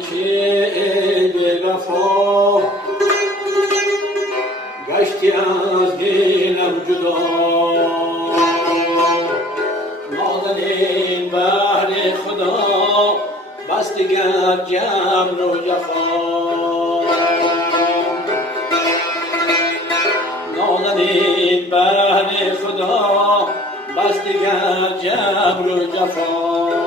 که به وفا گشتی از دلم جدا نازنین بهر خدا بس دیگر جبر و جفا نازنین بهر خدا بس دیگر جبر و جفا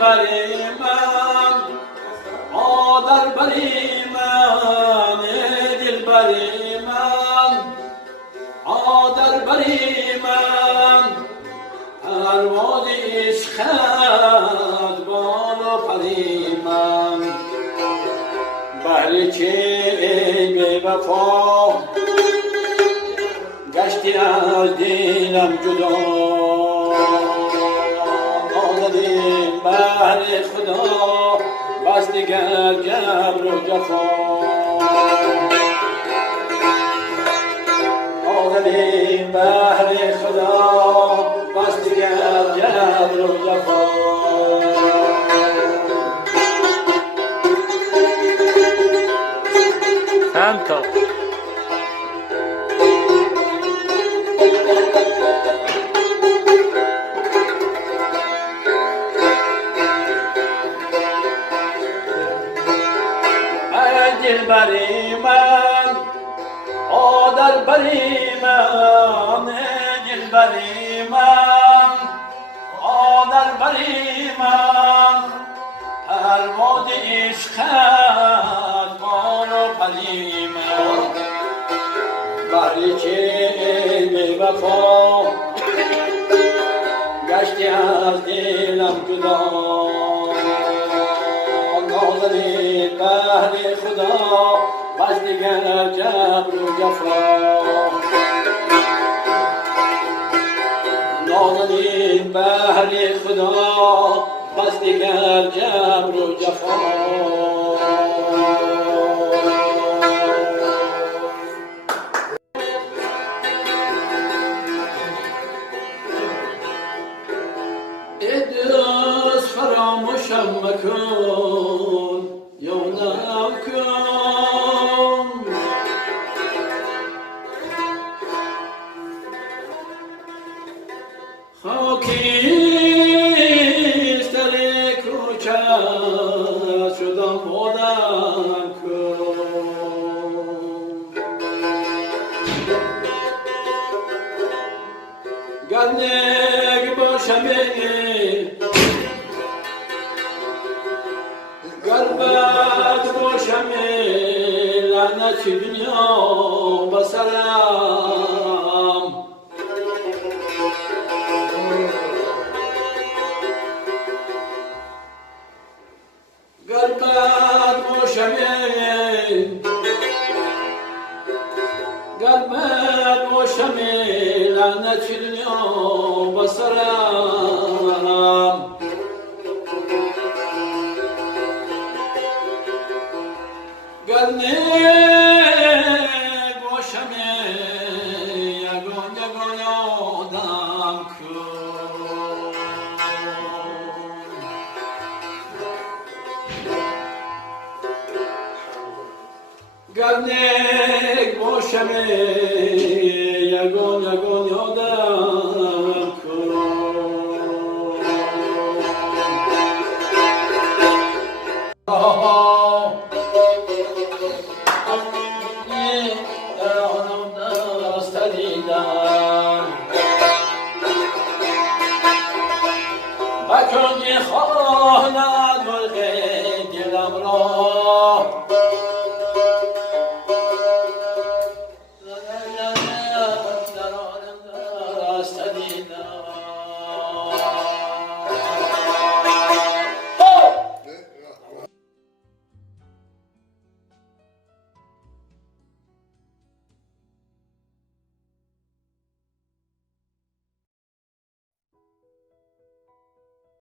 بری من آدر بری من دل بری من آدر بری من پرواز عشقت بال و پری من بهر چه بی وفا گشتی از دلم جدا بهر خدا بس دیگر جبر و جفا آمدیم بهر خدا بس دیگر جبر و جفا سمتا دل بری من آدر بری من دل بری من آدر بری من پرواز عشقت بال و پری من بهر چه بی وفا گشتی از دلم جدا نازنین بهر خدا بس دیگر جبر و جفا نازنین بهر خدا بس دیگر جبر و جفا ای دوست فراموشم مکن یا نکن خاکستر کوچه شدم بودم کن گرنگ باشم گربت باشم لعنت دنیا بسرم گربت باشم گربت باشم لعنت دنیا بسرم گرنه باشم یگان یگان آدم کن گرنه باشم یگان یگان آدم